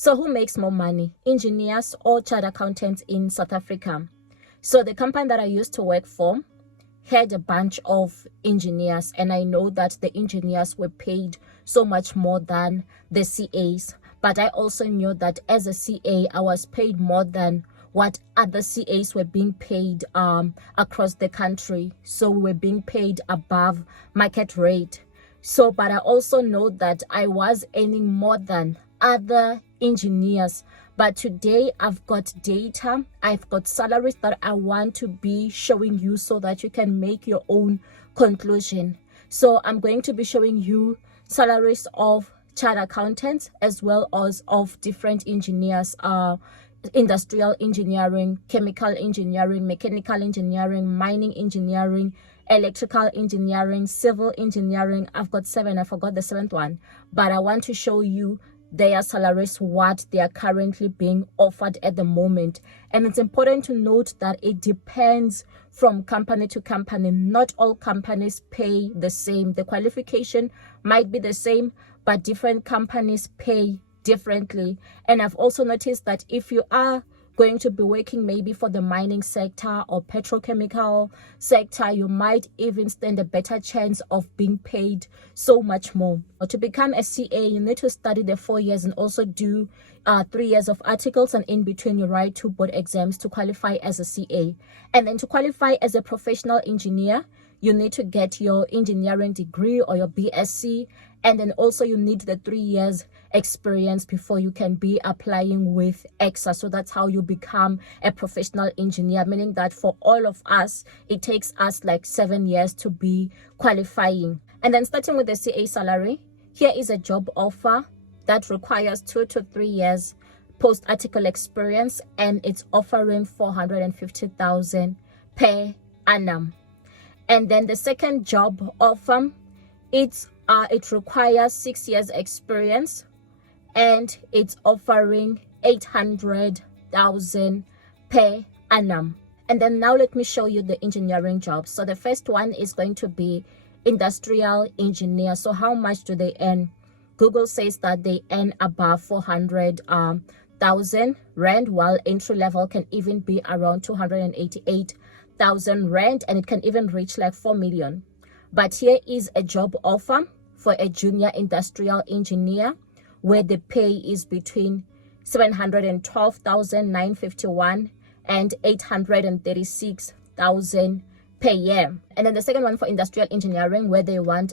So who makes more money, engineers or chartered accountants in South Africa? So the company that I used to work for had a bunch of engineers, and I know that the engineers were paid so much more than the CAs. But I also knew that as a CA, I was paid more than what other CAs were being paid across the country. So we were being paid above market rate. So, but I also know that I was earning more than other engineers. But today I've got data, I've got salaries that I want to be showing you so that you can make your own conclusion. So I'm going to be showing you salaries of chartered accountants as well as of different engineers, industrial engineering, chemical engineering, mechanical engineering, mining engineering, electrical engineering, civil engineering. I've got 7, I forgot the 7th one, but I want to show you their salaries, what they are currently being offered at the moment. And it's important to note that it depends from company to company. Not all companies pay the same. The qualification might be the same, but different companies pay differently. And I've also noticed that if you are going to be working maybe for the mining sector or petrochemical sector, you might even stand a better chance of being paid so much more. To become a CA, you need to study the 4 years and also do 3 years of articles, and in between you write 2 board exams to qualify as a CA. And then to qualify as a professional engineer, you need to get your engineering degree or your BSc, and then also you need the 3 years experience before you can be applying with EXA. So that's how you become a professional engineer, meaning that for all of us it takes us like 7 years to be qualifying. And then starting with the CA salary, here is a job offer that requires 2 to 3 years post article experience, and it's offering 450,000 per annum. And then the second job offer, it requires 6 years experience, and it's offering 800,000 per annum. And then now let me show you the engineering jobs. So the first one is going to be industrial engineer. So how much do they earn? Google says that they earn above 400,000 rand, while entry level can even be around 288,000 rand, and it can even reach like 4 million. But here is a job offer for a junior industrial engineer, where the pay is between 712,951 and 836,000 per year. And then the second one for industrial engineering, where they want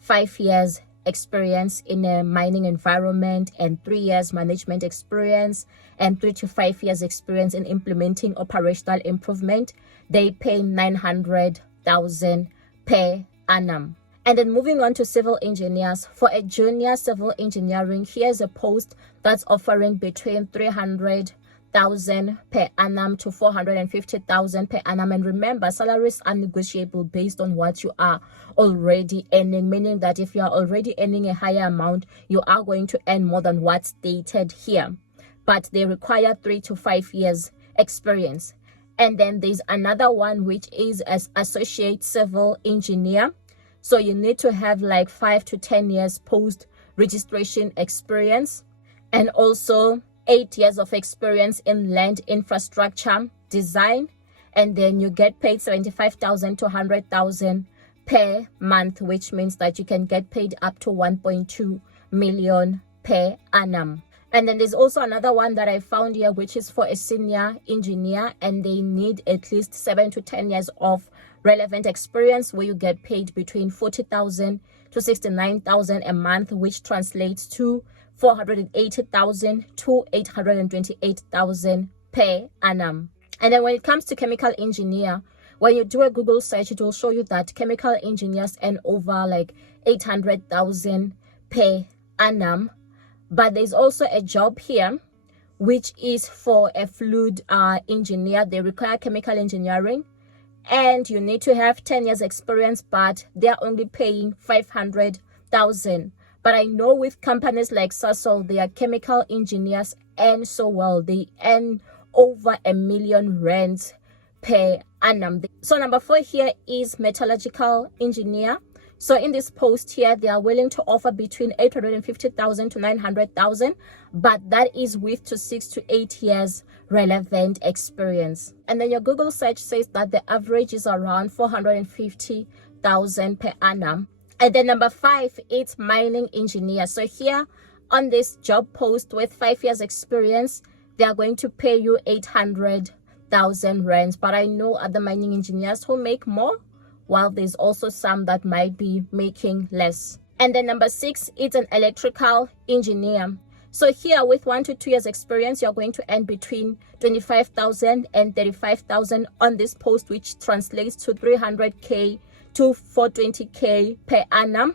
5 years experience in a mining environment and 3 years management experience and 3 to 5 years experience in implementing operational improvement. They pay 900,000 per annum. And then moving on to civil engineers, for a junior civil engineering, here's a post that's offering between 300,000 per annum to 450,000 per annum. And remember, salaries are negotiable based on what you are already earning, meaning that if you are already earning a higher amount, you are going to earn more than what's stated here. But they require 3 to 5 years experience. And then there's another one, which is as associate civil engineer. So you need to have like 5 to 10 years post registration experience, and also 8 years of experience in land infrastructure design. And then you get paid 75,000 to 100,000 per month, which means that you can get paid up to 1.2 million per annum. And then there's also another one that I found here, which is for a senior engineer, and they need at least 7 to 10 years of relevant experience, where you get paid between 40,000 to 69,000 a month, which translates to 480,000 to 828,000 per annum. And then when it comes to chemical engineer, when you do a Google search, it will show you that chemical engineers earn over like 800,000 per annum. But there's also a job here, which is for a fluid engineer. They require chemical engineering, and you need to have 10 years experience, but they're only paying 500,000. But I know with companies like Sasol, their chemical engineers earn so well. They earn over 1 million rands per annum. So number 4 here is metallurgical engineer. So in this post here, they are willing to offer between 850,000 to 900,000, but that is with 6 to 8 years relevant experience. And then your Google search says that the average is around 450,000 per annum. And then number 5, it's mining engineer. So here on this job post with 5 years experience, they are going to pay you 800,000 rands. But I know other mining engineers who make more, while there's also some that might be making less. And then number 6, it's an electrical engineer. So here with 1 to 2 years experience, you're going to earn between 25,000 and 35,000 on this post, which translates to 300k to 420k per annum.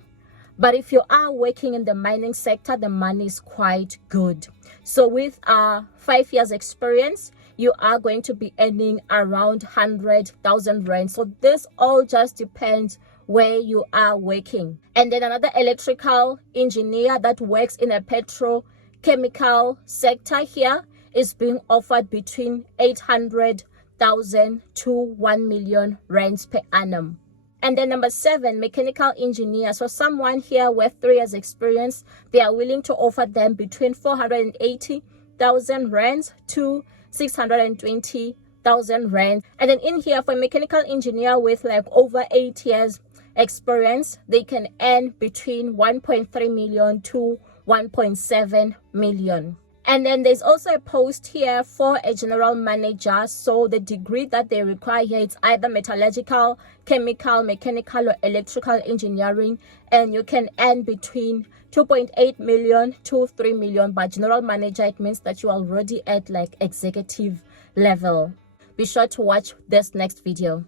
But if you are working in the mining sector, the money is quite good. So with 5 years experience, you are going to be earning around 100,000 rand. So this all just depends where you are working. And then another electrical engineer that works in a petrochemical sector here is being offered between 800,000 to 1 million rands per annum. And then number 7, mechanical engineer. So someone here with 3 years experience, they are willing to offer them between 480,000 rands to 620,000 rand. And then in here for a mechanical engineer with like over 8 years experience, they can earn between 1.3 million to 1.7 million. And then there's also a post here for a general manager. So the degree that they require here, it's either metallurgical, chemical, mechanical, or electrical engineering. And you can earn between 2.8 million to 3 million. But general manager, it means that you are already at like executive level. Be sure to watch this next video.